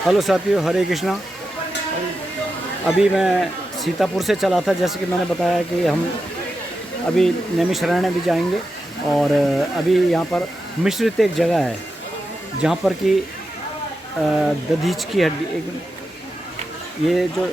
Hello साथियों, हरे कृष्णा। अभी मैं सीतापुर से चला था, जैसे कि मैंने बताया कि हम अभी नैमिषारण्य भी जाएंगे। और अभी यहाँ पर मिश्रित एक जगह है जहाँ पर कि दधीच की हड्डी, ये जो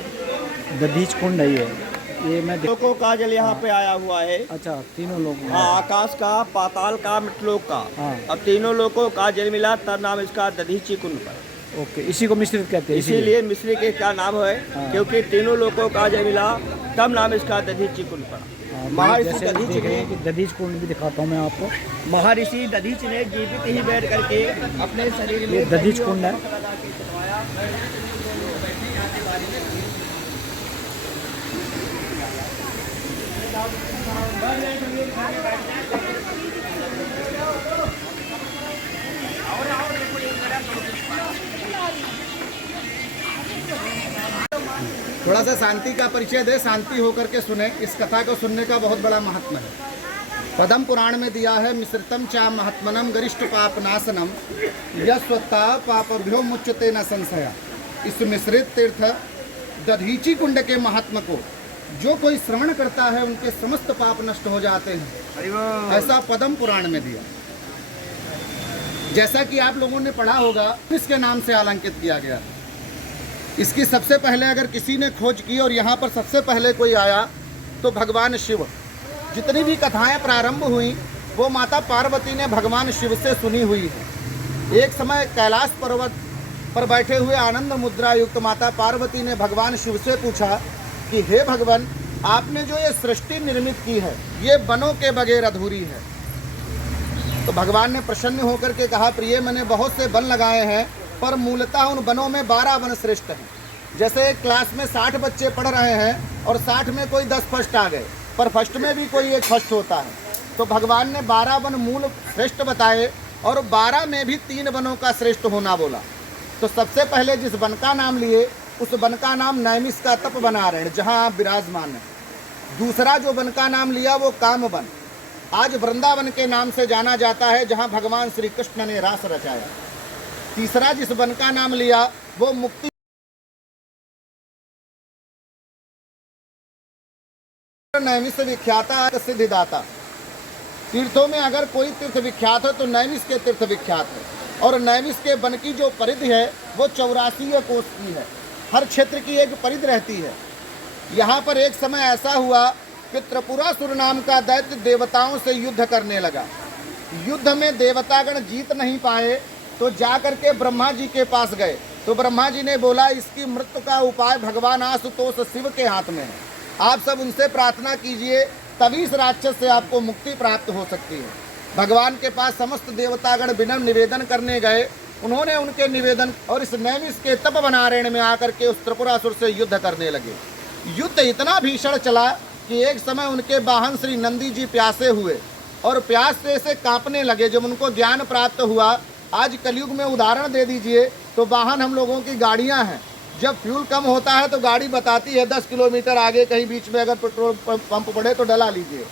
दधीच कुंड है, ये मैं लोगों का जल यहाँ पे आया हुआ है। अच्छा, तीनों लोग। हाँ, आकाश का, पाताल का, मृतलोक का। हाँ। अब तीनों लोगों का जल मिला, तब नाम इसका दधीची कुंड पड़ा। ओके, इसी को मिश्रित कहते हैं। इसीलिए मिश्री के क्या नाम है, हाँ। क्योंकि तीनों लोगों का जल मिला, तब नाम इसका दधीची कुंड पड़ा। महर्षि जैसे दधीच देख रहे ने हैं कि दधीच कुंड भी दिखाता हूँ मैं आपको। महर्षि दधीच ने जीवित ही बैठ करके अपने शरीर ये में दधीच कुंड है। थोड़ा सा शांति का परिचय दे, शांति होकर के सुने। इस कथा को सुनने का बहुत बड़ा महत्व है। पद्म पुराण में दिया है, मिश्रितम चा महात्मनम गरिष्ठ पाप नाशनम यस्वत्ता पापभ्यो मुच्यते न संशया। इस मिश्रित तीर्थ दधीची कुंड के महात्म को जो कोई श्रवण करता है, उनके समस्त पाप नष्ट हो जाते हैं। ऐसा पद्म पुराण में दिया। जैसा कि आप लोगों ने पढ़ा होगा, इसके नाम से अलंकित किया गया। इसकी सबसे पहले अगर किसी ने खोज की और यहाँ पर सबसे पहले कोई आया तो भगवान शिव। जितनी भी कथाएं प्रारंभ हुई वो माता पार्वती ने भगवान शिव से सुनी हुई है। एक समय कैलाश पर्वत पर बैठे हुए आनंद मुद्रा युक्त माता पार्वती ने भगवान शिव से पूछा कि हे भगवान, आपने जो ये सृष्टि निर्मित की है, ये वनों के बगैर अधूरी है। तो भगवान ने प्रसन्न होकर के कहा, प्रिय, मैंने बहुत से वन लगाए हैं, पर मूलतः उन वनों में 12 वन श्रेष्ठ हैं। जैसे एक क्लास में 60 बच्चे पढ़ रहे हैं और 60 में कोई 10 फर्स्ट आ गए, पर फर्स्ट में भी कोई एक फर्स्ट होता है। तो भगवान ने 12 वन मूल श्रेष्ठ बताए और 12 में भी 3 वनों का श्रेष्ठ होना बोला। तो सबसे पहले जिस वन का नाम लिए, उस वन का नाम नैमिष का तप वनारण्य, जहाँ आप विराजमान हैं। दूसरा जो वन का नाम लिया वो काम वन, आज वृंदावन के नाम से जाना जाता है, जहाँ भगवान श्री कृष्ण ने रास रचाया। तीसरा जिस वन का नाम लिया वो मुक्ति नैमिष विख्याता सिद्धिदाता। तीर्थों में अगर कोई तीर्थ विख्यात है तो नैमिष के तीर्थ विख्यात है। और नैमिष के वन की जो परिधि है वो 84 कोस की है। हर क्षेत्र की एक परिधि रहती है। यहाँ पर एक समय ऐसा हुआ कि त्रिपुरासुर नाम का दैत्य देवताओं से युद्ध करने लगा। युद्ध में देवतागण जीत नहीं पाए तो जाकर के ब्रह्मा जी के पास गए। तो ब्रह्मा जी ने बोला, इसकी मृत्यु का उपाय भगवान आशुतोष शिव के हाथ में है, आप सब उनसे प्रार्थना कीजिए, तभी इस राक्षस से आपको मुक्ति प्राप्त हो सकती है। भगवान के पास समस्त देवतागण विनम्र निवेदन करने गए। उन्होंने उनके निवेदन और इस नैमिष के तप वनारण्य में आकर के उस त्रिपुरासुर से युद्ध करने लगे। युद्ध इतना भीषण चला कि एक समय उनके वाहन श्री नंदी जी प्यासे हुए और प्यास से कांपने लगे। जब उनको ज्ञान प्राप्त हुआ, आज कलयुग में उदाहरण दे दीजिए तो वाहन हम लोगों की गाड़ियां हैं। जब फ्यूल कम होता है तो गाड़ी बताती है 10 किलोमीटर आगे कहीं बीच में अगर पेट्रोल पंप पड़े तो डला लीजिए।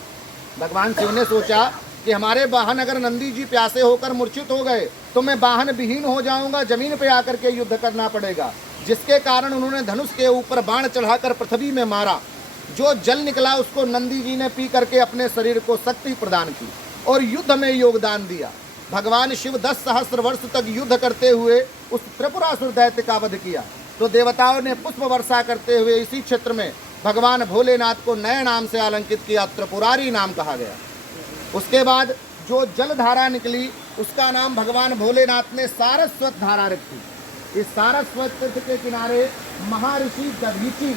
भगवान शिव ने सोचा कि हमारे वाहन अगर नंदी जी प्यासे होकर मूर्छित हो गए तो मैं वाहन विहीन हो जाऊंगा, जमीन पे आकर के युद्ध करना पड़ेगा। जिसके कारण उन्होंने धनुष के ऊपर बाण चढ़ाकर पृथ्वी में मारा। जो जल निकला उसको नंदी जी ने पी करके अपने शरीर को शक्ति प्रदान की और युद्ध में योगदान दिया। भगवान शिव 10 सहस्त्र वर्ष तक युद्ध करते हुए उस त्रिपुरासुर दैत्य का वध किया। तो देवताओं ने पुष्प वर्षा करते हुए इसी क्षेत्र में भगवान भोलेनाथ को नए नाम से अलंकित किया, त्रिपुरारी नाम कहा गया। उसके बाद जो जल धारा निकली उसका नाम भगवान भोलेनाथ ने सारस्वत धारा रखी। इस सारस्वत तीर्थ के किनारे महर्षि दधीची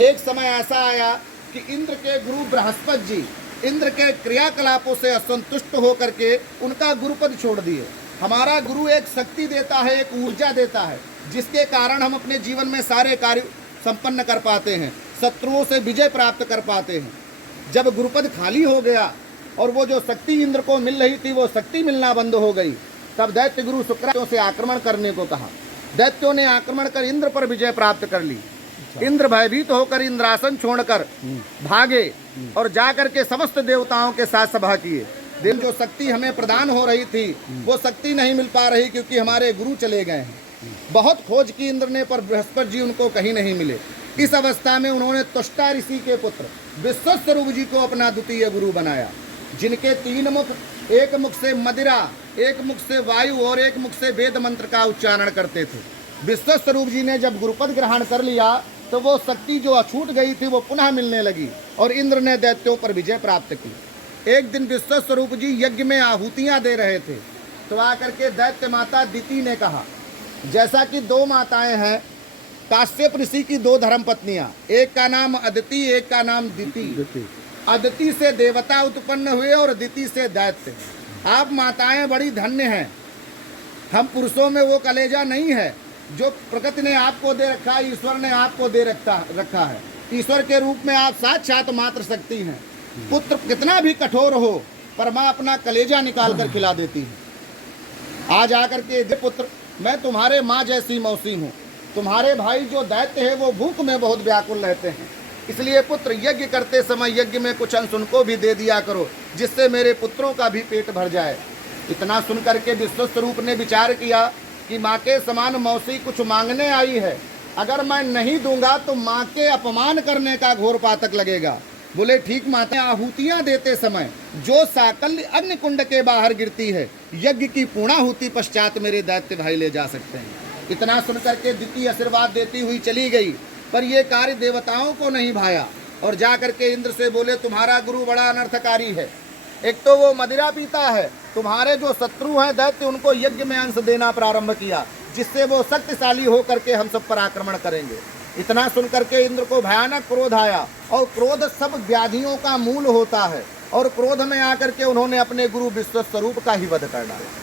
एक समय ऐसा आया कि इंद्र के गुरु बृहस्पति जी इंद्र के क्रियाकलापों से असंतुष्ट होकर के उनका गुरुपद छोड़ दिए। हमारा गुरु एक शक्ति देता है, एक ऊर्जा देता है, जिसके कारण हम अपने जीवन में सारे कार्य संपन्न कर पाते हैं, शत्रुओं से विजय प्राप्त कर पाते हैं। जब गुरुपद खाली हो गया और वो जो शक्ति इंद्र को मिल रही थी वो शक्ति मिलना बंद हो गई, तब दैत्य गुरु शुक्राचार्यों से आक्रमण करने को कहा। दैत्यों ने आक्रमण कर इंद्र पर विजय प्राप्त कर ली। इंद्र भयभीत होकर इंद्रासन छोड़कर भागे और जाकर के समस्त देवताओं के साथ सभा किए। दिन जो शक्ति हमें प्रदान हो रही थी वो शक्ति नहीं मिल पा रही, क्योंकि हमारे गुरु चले गए हैं। बहुत खोज की इंद्र ने, पर बृहस्पति जी उनको कहीं नहीं मिले। इस अवस्था में उन्होंने त्वष्टा ऋषि के पुत्र विश्वस्वरूप जी को अपना द्वितीय गुरु बनाया, जिनके 3 मुख, एक मुख से मदिरा, एक मुख से वायु और एक मुख से वेद मंत्र का उच्चारण करते थे। विश्वस्वरूप जी ने जब गुरुपद ग्रहण कर लिया तो वो शक्ति जो अछूट गई थी वो पुनः मिलने लगी और इंद्र ने दैत्यों पर विजय प्राप्त की। एक दिन विश्वस्वरूप जी यज्ञ में आहुतियां दे रहे थे, तो आकर के दैत्य माता दिति ने कहा, जैसा कि 2 माताएं हैं, काश्यप ऋषि की 2 धर्मपत्नियां, एक का नाम अदिति, एक का नाम दिति। अदिति से देवता उत्पन्न हुए और दिति से दैत्य। आप माताएं बड़ी धन्य हैं। हम पुरुषों में वो कलेजा नहीं है जो प्रकृति ने आपको दे रखा है, ईश्वर ने आपको दे रखा है। ईश्वर के रूप में आप साक्षात मात्र शक्ति हैं। पुत्र कितना भी कठोर हो, पर माँ अपना कलेजा निकाल कर खिला देती है। आज आकर के पुत्र, मैं तुम्हारे माँ जैसी मौसी हूँ। तुम्हारे भाई जो दैत्य है वो भूख में बहुत व्याकुल रहते हैं, इसलिए पुत्र यज्ञ करते समय यज्ञ में कुछ अंश उनको भी दे दिया करो, जिससे मेरे पुत्रों का भी पेट भर जाए। इतना सुन करके विश्वस्वरूप ने विचार किया कि माँ के समान मौसी कुछ मांगने आई है, अगर मैं नहीं दूंगा तो माँ के अपमान करने का घोर पातक लगेगा। बोले ठीक माता, आहुतियां देते समय जो साकल्य अग्निकुंड के बाहर गिरती है, यज्ञ की पूर्णाहुति पश्चात मेरे दैत्य भाई ले जा सकते हैं। इतना सुनकर के द्वितीय आशीर्वाद देती हुई चली गई, पर यह कार्य देवताओं को नहीं भाया और जा करके इंद्र से बोले, तुम्हारा गुरु बड़ा अनर्थकारी है। एक तो वो मदिरा पीता है, तुम्हारे जो शत्रु हैं दैत्य, उनको यज्ञ में अंश देना प्रारंभ किया, जिससे वो शक्तिशाली होकर के हम सब पर आक्रमण करेंगे। इतना सुन करके इंद्र को भयानक क्रोध आया, और क्रोध सब व्याधियों का मूल होता है, और क्रोध में आकर के उन्होंने अपने गुरु विश्वस्वरूप का ही वध कर डाला।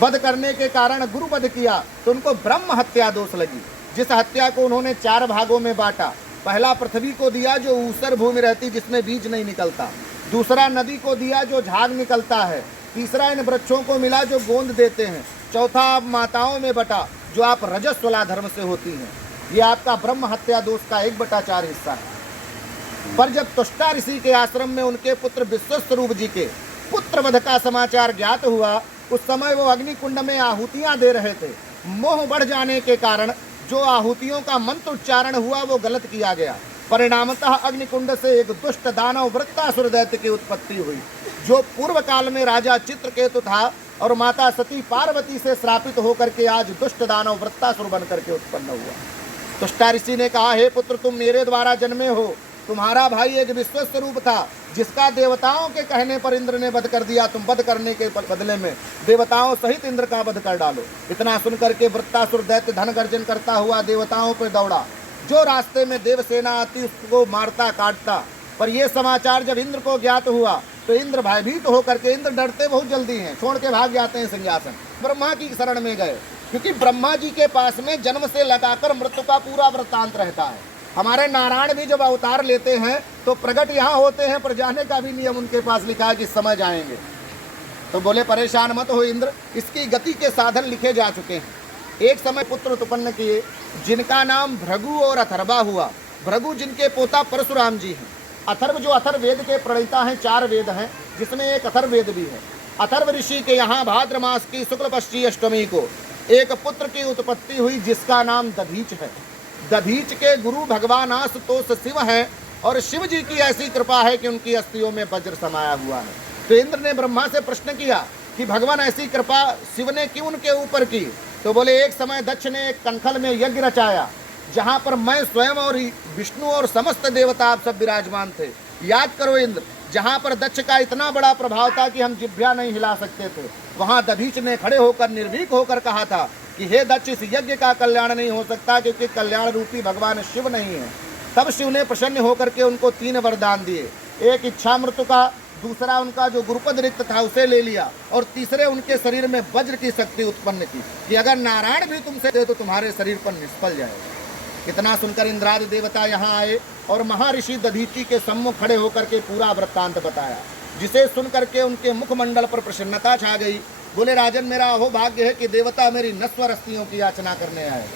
वध करने के कारण गुरु वध किया तो उनको ब्रह्म हत्या दोष लगी, जिस हत्या को उन्होंने 4 भागों में बांटा। पहला पृथ्वी को दिया जो ऊसर भूमि रहती जिसमें बीज नहीं निकलता, दूसरा नदी को दिया जो झाग निकलता है, तीसरा इन वृक्षों को मिला जो गोंद देते हैं, चौथा आप माताओं में बटा जो आप रजस्वला धर्म से होती हैं। ये आपका ब्रह्म हत्या दोष का 1/4 हिस्सा है। पर जब त्वष्टा ऋषि के आश्रम में उनके पुत्र विश्वस्वरूप जी के पुत्र वध का समाचार ज्ञात हुआ, उस समय वो अग्निकुंड में आहुतियां दे रहे थे। मोह बढ़ जाने के कारण जो आहुतियों का मंत्र उच्चारण हुआ वो गलत किया गया। परिणामतः अग्निकुंड से एक दुष्ट दानव वृत्तासुर दैत्य की उत्पत्ति हुई, जो पूर्व काल में राजा चित्रकेतु था और माता सती पार्वती से श्रापित होकर के आज दुष्ट दानव वृत्तासुर बन करके उत्पन्न हुआ। त्वष्टा ऋषि ने कहा, हे पुत्र, तुम मेरे द्वारा जन्मे हो। तुम्हारा भाई एक विश्वस्वरूप था, जिसका देवताओं के कहने पर इंद्र ने वध कर दिया। तुम वध करने के बदले में देवताओं सहित इंद्र का वध कर डालो। इतना सुनकर के वृत्तासुर दैत्य धन गर्जन करता हुआ देवताओं पर दौड़ा। जो रास्ते में देवसेना आती उसको मारता काटता। पर यह समाचार जब इंद्र को ज्ञात हुआ तो इंद्र भयभीत होकर के, इंद्र डरते बहुत जल्दी हैं, छोड़ के भाग जाते हैं सिंहासन, ब्रह्मा की शरण में गए, क्योंकि ब्रह्मा जी के पास में जन्म से लगाकर मृत्यु का पूरा वृत्तांत रहता है। हमारे नारायण भी जब अवतार लेते हैं तो प्रकट यहाँ होते हैं, पर जाने का भी नियम उनके पास लिखा है कि समय जाएंगे। तो बोले परेशान मत हो इंद्र, इसकी गति के साधन लिखे जा चुके हैं। एक समय पुत्र उत्पन्न किए, जिनका नाम भृगु और अथर्वा हुआ। भृगु जिनके पोता परशुराम जी हैं। अथर्व जो अथर्ववेद के प्रणेता हैं, 4 वेद हैं, जिसमें एक अथर्ववेद भी है। अथर्व ऋषि के यहाँ भाद्र मास की शुक्ल पक्षी अष्टमी को एक पुत्र की उत्पत्ति हुई, जिसका नाम दधीच है। दधीच के गुरु भगवान आशुतोष शिव हैं, और शिव जी की ऐसी कृपा है कि उनकी अस्थियों में वज्र समाया हुआ है। तो इंद्र ने ब्रह्मा से प्रश्न किया कि भगवान ऐसी कृपा शिव ने क्यों उनके ऊपर की? तो बोले, एक समय दक्ष ने एक कनखल में यज्ञ रचाया, जहाँ पर मैं स्वयं और विष्णु और समस्त देवता आप सब विराजमान थे। याद करो इंद्र, जहाँ पर दक्ष का इतना बड़ा प्रभाव था कि हम जिह्वा नहीं हिला सकते थे, वहाँ दधीच ने खड़े होकर निर्भीक होकर कहा था कि हे दक्ष, इस यज्ञ का कल्याण नहीं हो सकता, क्योंकि कल्याण रूपी भगवान शिव नहीं है। तब शिव ने प्रसन्न होकर के उनको 3 वरदान दिए। एक इच्छा मृत्यु का, दूसरा उनका जो गुरुपद रिक्त था उसे ले लिया, और तीसरे उनके शरीर में वज्र की शक्ति उत्पन्न की कि अगर नारायण भी तुमसे दे तो तुम्हारे शरीर पर निष्फल जाएगा। इतना सुनकर इंद्रादि देवता यहाँ आए और महर्षि दधीची के सम्मुख खड़े होकर के पूरा वृत्तांत बताया, जिसे सुन करके उनके मुखमंडल पर प्रसन्नता छा गई। बोले, राजन, मेरा अहोभाग्य है कि देवता मेरी नश्वर अस्थियों की याचना करने आए।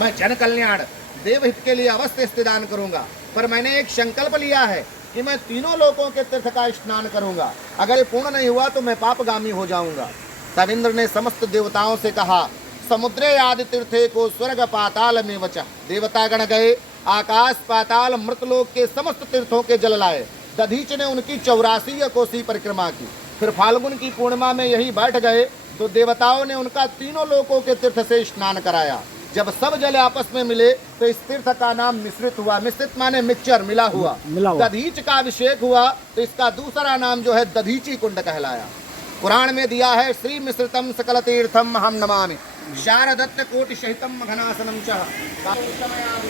मैं जन कल्याण देवहित के लिए अवश्य स्तदान करूंगा, पर मैंने एक संकल्प लिया है कि मैं तीनों लोकों के तीर्थ का स्नान करूंगा, अगर ये पूर्ण नहीं हुआ तो मैं पापगामी हो जाऊंगा। तब इंद्र ने समस्त देवताओं से कहा, समुद्रे आदि तीर्थे को स्वर्ग पाताल में वचा। देवतागण गए, आकाश पाताल मृतलोक के समस्त तीर्थों के जल लाए। दधीच ने उनकी 84 कोसी परिक्रमा की। फिर फाल्गुन की पूर्णिमा में यही बैठ गए तो देवताओं ने उनका तीनों लोकों के तीर्थ से स्नान कराया। जब सब जल आपस में मिले तो इस तीर्थ का नाम मिश्रित हुआ। मिश्रित माने मिक्सचर, मिला हुआ। दधीच का अभिषेक हुआ तो इसका दूसरा नाम जो है दधीची कुंड कहलाया। पुराण में दिया है, श्री मिश्रितम सकल तीर्थम हम नमामि शारदत्त कोटि सहितम घनासनम चह।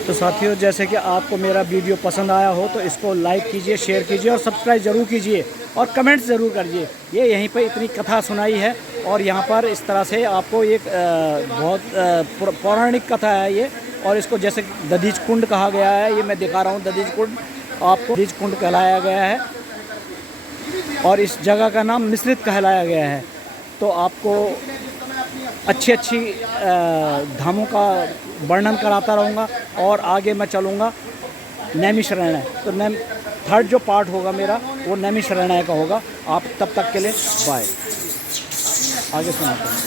तो साथियों, जैसे कि आपको मेरा वीडियो पसंद आया हो तो इसको लाइक कीजिए, शेयर कीजिए और सब्सक्राइब ज़रूर कीजिए और कमेंट्स ज़रूर करिए। ये यहीं पर इतनी कथा सुनाई है और यहाँ पर इस तरह से आपको एक बहुत पौराणिक कथा है ये। और इसको जैसे दधीच कुंड कहा गया है, ये मैं दिखा रहा हूँ दधीच कुंड, आपको दधीच कुंड कहलाया गया है और इस जगह का नाम मिश्रित कहलाया गया है। तो आपको अच्छी धामों का वर्णन कराता रहूँगा और आगे मैं चलूँगा नैमिषारण्य। तो थर्ड जो पार्ट होगा मेरा वो नैमिषारण्य का होगा। आप तब तक के लिए बाय। आगे सुनाते हैं।